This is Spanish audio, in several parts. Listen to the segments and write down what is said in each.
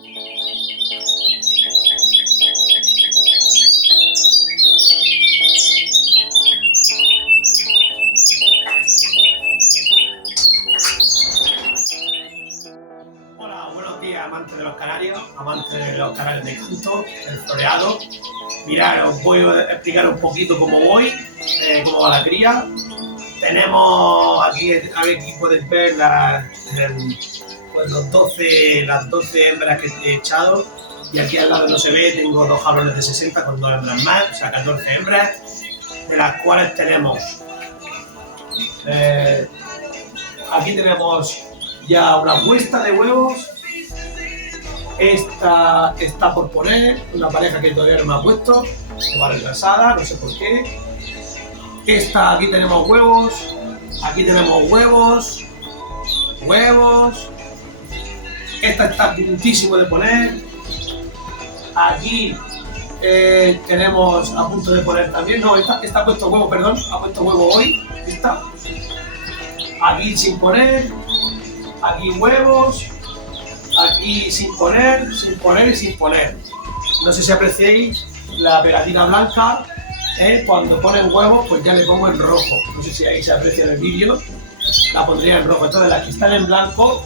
Hola, buenos días, amantes de los canarios, amantes de los canarios de canto, el floreado. Mirad, os voy a explicar un poquito cómo voy, cómo va la cría. Tenemos aquí, a ver, aquí podéis ver pues las 12 hembras que he echado, y aquí al lado no se ve, tengo 2 jablones de 60 con 2 hembras más, o sea 14 hembras, de las cuales tenemos, aquí tenemos ya una puesta de huevos. Esta está por poner, una pareja que todavía no me ha puesto, que va retrasada, no sé por qué. Esta, aquí tenemos huevos, aquí tenemos huevos. Esta está a puntísimo de poner. Aquí tenemos a punto de poner también, no, esta ha puesto huevo, perdón, ha puesto huevo hoy, esta. Aquí sin poner, aquí huevos, aquí sin poner y sin poner. No sé si apreciéis la pegatina blanca, cuando ponen huevos pues ya le pongo en rojo. No sé si ahí se aprecia en el vídeo, la pondría en rojo. Entonces las que están en blanco,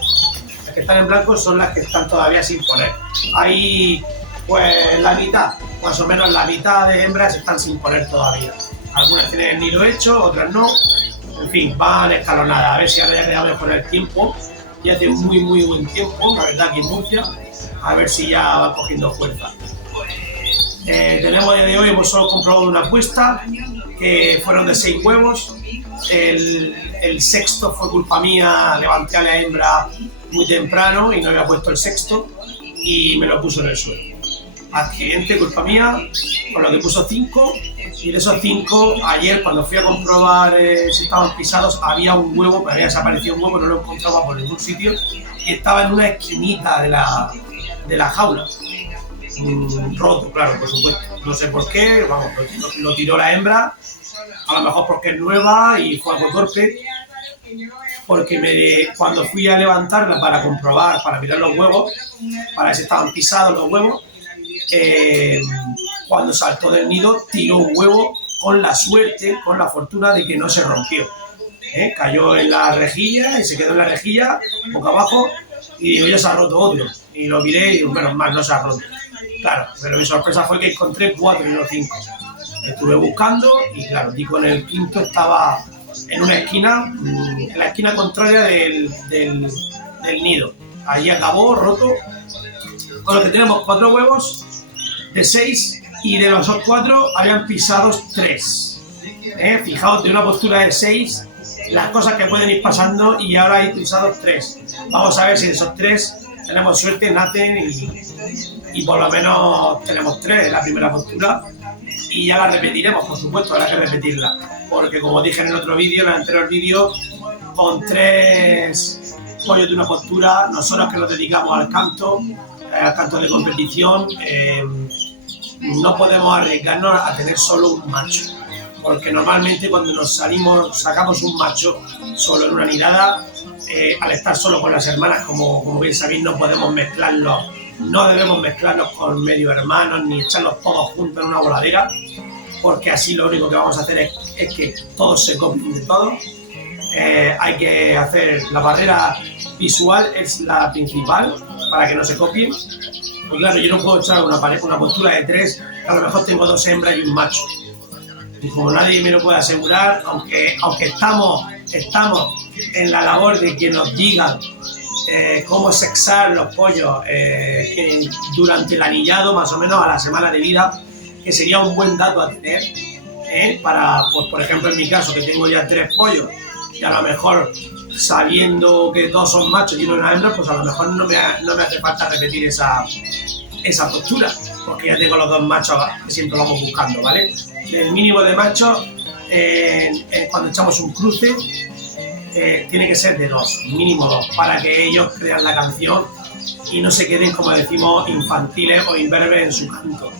son las que están todavía sin poner. Ahí pues la mitad, más o menos la mitad de hembras están sin poner todavía. Algunas tienen el nido hecho, otras no. En fin, van escalonadas. A ver si ahora ya queda mejor el tiempo. Y hace muy buen tiempo, la verdad, aquí en Murcia. A ver si ya va cogiendo fuerza. Tenemos a día de hoy, hemos solo comprado una puesta, que fueron de 6 huevos. El sexto fue culpa mía, levanté a la hembra muy temprano y no había puesto el sexto y me lo puso en el suelo. Accidente, culpa mía, con lo que puso 5, y de esos 5, ayer cuando fui a comprobar si estaban pisados, había un huevo, me había desaparecido un huevo, no lo encontraba por ningún sitio y estaba en una esquinita de la jaula, roto, claro, por supuesto, no sé por qué, vamos, lo tiró la hembra, a lo mejor porque es nueva y fue algo torpe, porque cuando fui a levantarla para comprobar, para mirar los huevos, para ver si estaban pisados los huevos, cuando saltó del nido tiró un huevo con la suerte, con la fortuna de que no se rompió. Cayó en la rejilla y se quedó en la rejilla boca abajo y digo, ya se ha roto otro. Y lo miré y digo, menos mal, no se ha roto. Claro, pero mi sorpresa fue que encontré 4 y no 5. Estuve buscando y claro, di con el quinto, estaba en una esquina, en la esquina contraria del nido. Allí acabó, roto. Con lo que tenemos 4 huevos de 6 y de los 4 habían pisados 3. Fijaos, de una postura de 6, las cosas que pueden ir pasando, y ahora hay pisados 3. Vamos a ver si de esos 3 tenemos suerte, nacen y por lo menos tenemos 3 en la primera postura, y ya la repetiremos, por supuesto, habrá que repetirla, porque como dije en el otro vídeo, en el anterior vídeo, con 3 pollos de una postura, nosotros que nos dedicamos al canto de competición, no podemos arriesgarnos a tener solo un macho, porque normalmente cuando sacamos un macho solo en una nidada, al estar solo con las hermanas, como bien sabéis, no podemos mezclarlos, no debemos mezclarlos con medio hermanos ni echarlos todos juntos en una voladera, porque así lo único que vamos a hacer es que todos se copien de todos. Hay que hacer la barrera visual, es la principal para que no se copien. Pues claro, yo no puedo echar una postura de 3, a lo mejor tengo 2 hembras y un macho. Y como nadie me lo puede asegurar, aunque estamos en la labor de que nos digan cómo sexar los pollos durante el anillado, más o menos a la semana de vida, que sería un buen dato a tener, para, pues, por ejemplo, en mi caso, que tengo ya 3 pollos, y a lo mejor sabiendo que 2 son machos y 1 es una hembra, pues a lo mejor no me hace falta repetir esa postura, porque ya tengo los 2 machos que siempre vamos buscando, ¿vale? El mínimo de machos, cuando echamos un cruce, tiene que ser de 2, mínimo 2, para que ellos crean la canción y no se queden, como decimos, infantiles o imberbes en su canto,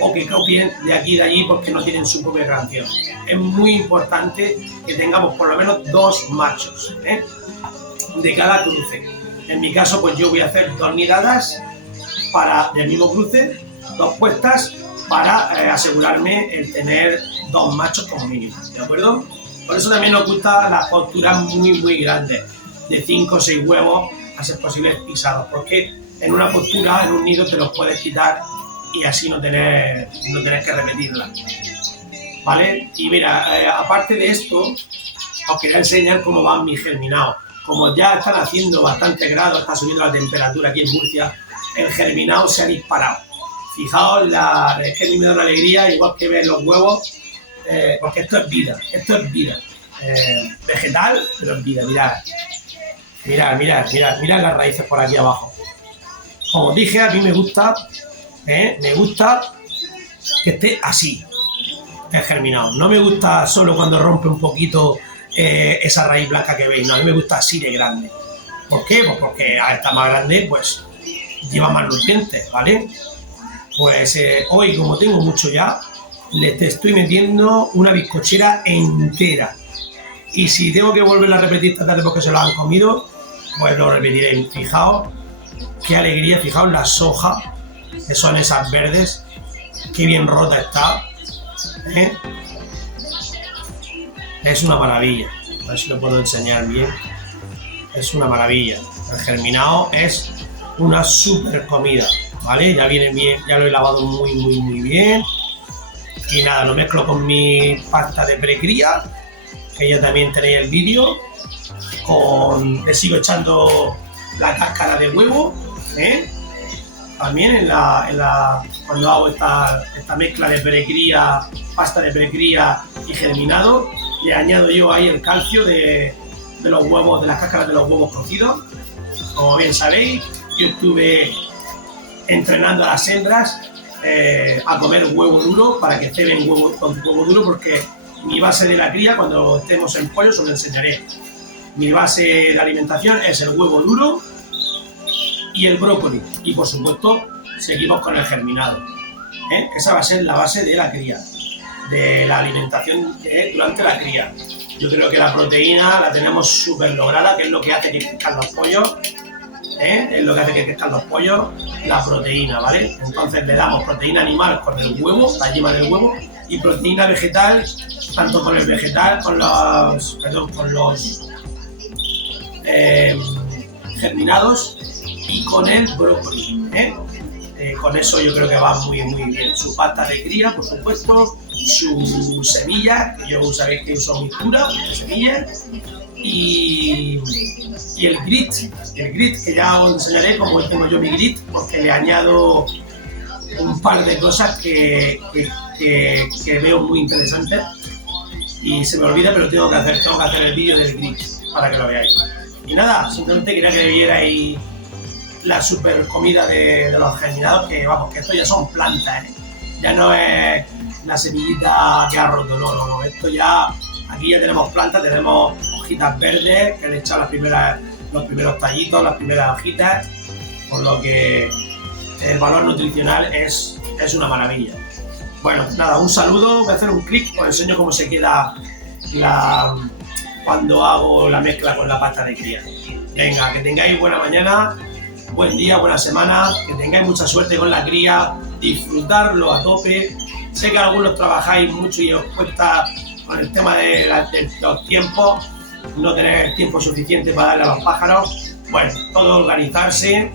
o que copien de aquí y de allí porque no tienen su propia canción. Es muy importante que tengamos por lo menos 2 machos de cada cruce. En mi caso, pues yo voy a hacer 2 nidadas del mismo cruce, 2 puestas para asegurarme el tener 2 machos como mínimo, ¿de acuerdo? Por eso también nos gustan las posturas muy grandes, de 5 o 6 huevos, a ser posible pisados, porque en una postura, en un nido, te los puedes quitar y así no tener que repetirla, ¿vale? Y mira, aparte de esto, os quería enseñar cómo van mis germinados. Como ya están haciendo bastantes grados, está subiendo la temperatura aquí en Murcia, el germinado se ha disparado. Fijaos, es que a mí me da una alegría, igual que ver los huevos, porque esto es vida, vegetal, pero es vida. Mirad las raíces por aquí abajo. Como os dije, a mí me gusta que esté así, el germinado. No me gusta solo cuando rompe un poquito esa raíz blanca que veis, no, a mí me gusta así de grande. ¿Por qué? Pues porque al estar más grande, pues lleva más nutrientes, ¿vale? Pues hoy, como tengo mucho ya, les estoy metiendo una bizcochera entera. Y si tengo que volverla a repetir esta tarde porque se lo han comido, pues lo repetiré. Fijaos qué alegría, fijaos las hojas, que son esas verdes, qué bien rota está, ¿eh? Es una maravilla, a ver si lo puedo enseñar bien, es una maravilla. El germinado es una super comida, ¿vale? Ya viene bien, ya lo he lavado muy bien. Y nada, lo mezclo con mi pasta de precría, que ya también tenéis el vídeo. Le sigo echando la cáscara de huevo, ¿eh? También cuando hago esta mezcla de precría, pasta de precría y germinado, le añado yo ahí el calcio de los huevos, de las cáscaras de los huevos cocidos. Como bien sabéis, yo estuve entrenando a las hembras a comer huevo duro para que ceben con huevo duro, porque mi base de la cría, cuando estemos en pollo, os lo enseñaré. Mi base de alimentación es el huevo duro y el brócoli. Y por supuesto, seguimos con el germinado. Esa va a ser la base de la cría, de la alimentación durante la cría. Yo creo que la proteína la tenemos súper lograda, que es lo que hace que crezcan los pollos. Es lo que hace que crezcan los pollos, la proteína, ¿vale? Entonces le damos proteína animal con el huevo, la yema del huevo, y proteína vegetal, tanto con el vegetal, con los germinados y con el brócoli, con eso yo creo que va muy bien. Su pasta de cría, por supuesto, su semilla, que yo sabéis que uso mixtura de semillas, y el grit, que ya os enseñaré cómo tengo yo mi grit, porque le añado un par de cosas que veo muy interesantes y se me olvida, pero tengo que hacer el vídeo del grit para que lo veáis. Y nada, simplemente quería que vierais la super comida de los germinados, que vamos, que esto ya son plantas, ya no es la semillita que ha roto, no, esto ya, aquí ya tenemos plantas, tenemos hojitas verdes que le he echado los primeros tallitos, las primeras hojitas, por lo que el valor nutricional es una maravilla. Bueno, nada, un saludo, voy a hacer un clic, os enseño cómo se queda cuando hago la mezcla con la pasta de cría. Venga, que tengáis buena mañana, buen día, buena semana, que tengáis mucha suerte con la cría, disfrutarlo a tope. Sé que algunos trabajáis mucho y os cuesta con el tema de los tiempos, no tener tiempo suficiente para darle a los pájaros. Bueno, todo organizarse,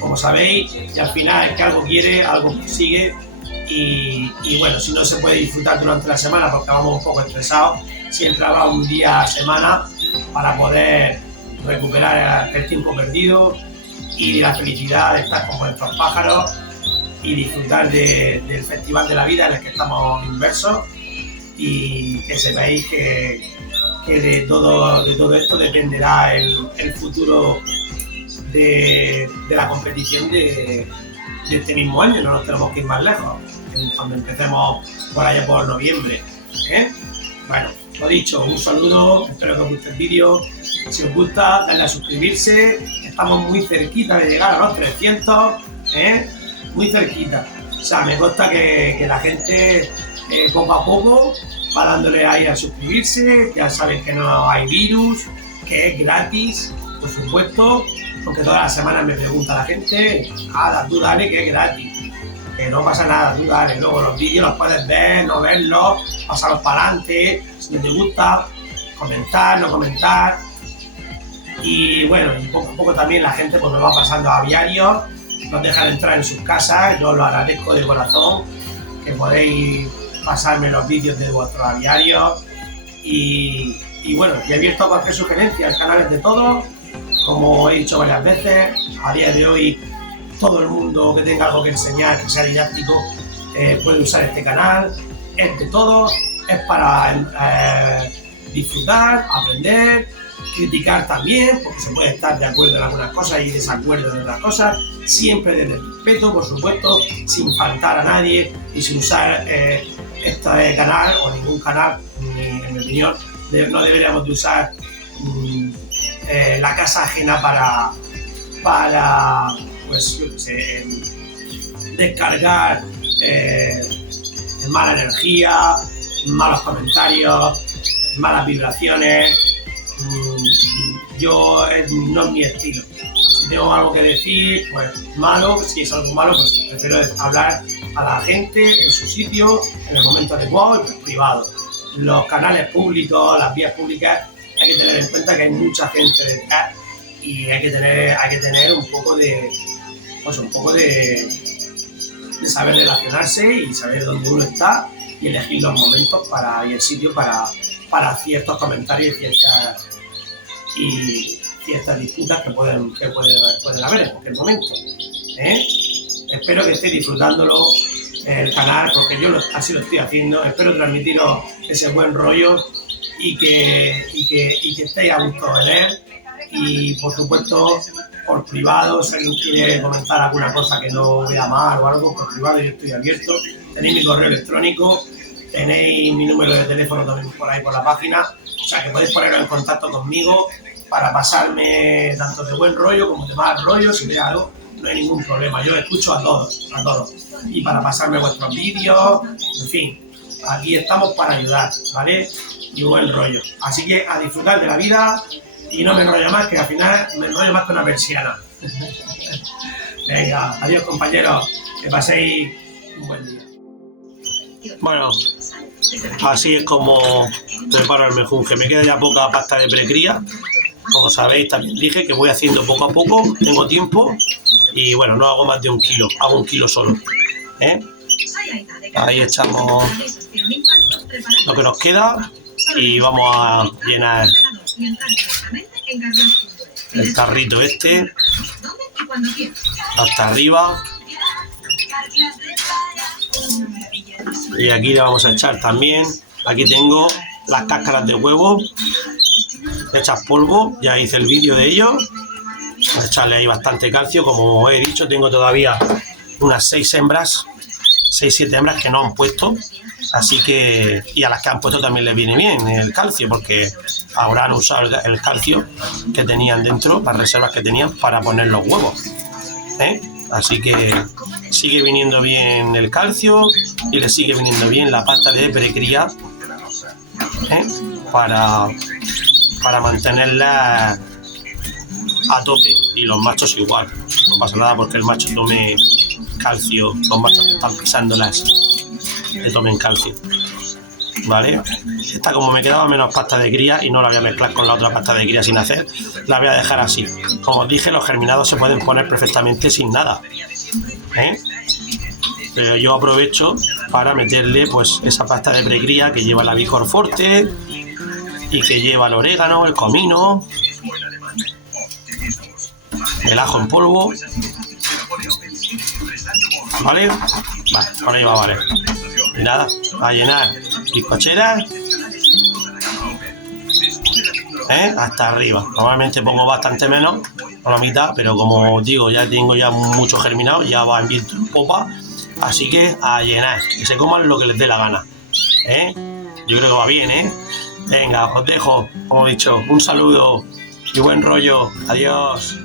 como sabéis, y al final el que algo quiere, algo consigue. Y bueno, si no se puede disfrutar durante la semana porque vamos un poco estresados, siempre habrá un día a semana para poder recuperar el tiempo perdido y la felicidad de estar con vuestros pájaros y disfrutar del festival de la vida en el que estamos inmersos, y que sepáis que de todo esto dependerá el futuro de la competición de este mismo año. No nos tenemos que ir más lejos, cuando empecemos por allá por noviembre. Bueno, lo dicho, un saludo, espero que os guste el vídeo. Si os gusta, dadle a suscribirse, estamos muy cerquita de llegar a los 300, muy cerquita. O sea, me consta que la gente poco a poco va dándole ahí a suscribirse, ya sabéis que no hay virus, que es gratis, por supuesto, porque todas las semanas me pregunta la gente, tú dale que es gratis, que no pasa nada, tú dale, luego los vídeos los puedes ver, no verlos, pasarlos para adelante, si no te gusta, comentar, no comentar. Y bueno, y poco a poco también la gente pues me va pasando aviarios, nos dejan entrar en sus casas, yo lo agradezco de corazón, que podéis pasarme los vídeos de vuestros aviarios y bueno, y he abierto a cualquier sugerencia, el canal es de todos, como he dicho varias veces, a día de hoy todo el mundo que tenga algo que enseñar, que sea didáctico, puede usar este canal, es de todos, es para disfrutar, aprender, criticar también, porque se puede estar de acuerdo en algunas cosas y desacuerdo en otras cosas, siempre desde el respeto, por supuesto, sin faltar a nadie y sin usar este canal o ningún canal, en mi opinión, no deberíamos de usar la casa ajena para pues, yo qué sé, descargar mala energía, malos comentarios, malas vibraciones. Yo no es mi estilo. Si tengo algo que decir, pues malo, si es algo malo, pues prefiero hablar a la gente en su sitio, en el momento adecuado y pues, privado. Los canales públicos, las vías públicas, hay que tener en cuenta que hay mucha gente detrás y hay que tener un poco de saber relacionarse y saber dónde uno está y elegir los momentos y el sitio para ciertos comentarios y ciertas disputas que pueden haber en cualquier momento. Espero que estéis disfrutándolo el canal, porque yo así lo estoy haciendo. Espero transmitiros ese buen rollo y que estéis a gusto de ver. Y por supuesto, por privado, si alguien quiere comentar alguna cosa que no vea mal o algo, por privado yo estoy abierto. Tenéis mi correo electrónico, tenéis mi número de teléfono también por ahí por la página, o sea que podéis poneros en contacto conmigo para pasarme tanto de buen rollo como de mal rollo, si veis algo, no hay ningún problema, yo escucho a todos, y para pasarme vuestros vídeos, en fin, aquí estamos para ayudar, ¿vale? Y buen rollo, así que a disfrutar de la vida y no me enrollo más, que al final me enrollo más que una persiana. Venga, adiós compañeros, que paséis un buen día. Bueno, así es como preparo el mejunje. Me queda ya poca pasta de precría. Como sabéis, también dije que voy haciendo poco a poco, tengo tiempo y bueno, no hago más de 1 kilo, hago 1 kilo solo. Ahí echamos lo que nos queda y vamos a llenar el tarrito este hasta arriba. Y aquí le vamos a echar también, aquí tengo las cáscaras de huevo hechas polvo, ya hice el vídeo de ello. Vamos a echarle ahí bastante calcio, como he dicho, tengo todavía unas 6-7 hembras que no han puesto, así que, y a las que han puesto también les viene bien el calcio, porque habrán usado el calcio que tenían dentro, las reservas que tenían para poner los huevos, así que sigue viniendo bien el calcio y le sigue viniendo bien la pasta de precría, para mantenerla a tope, y los machos igual, no pasa nada porque el macho tome calcio, los machos que están pisándolas que tomen calcio, ¿vale? Esta, como me quedaba menos pasta de cría y no la voy a mezclar con la otra pasta de cría sin hacer, la voy a dejar así. Como os dije, los germinados se pueden poner perfectamente sin nada, pero yo aprovecho para meterle pues esa pasta de precría que lleva la Vicor Forte y que lleva el orégano, el comino, el ajo en polvo, ¿vale? Vale, ahora iba a valer. Y nada, a llenar bizcocheras hasta arriba. Normalmente pongo bastante menos, a la mitad, pero como os digo, ya tengo mucho germinado, ya va en viento en popa, así que a llenar, que se coman lo que les dé la gana. Yo creo que va bien, Venga, os dejo, como he dicho, un saludo y buen rollo. Adiós.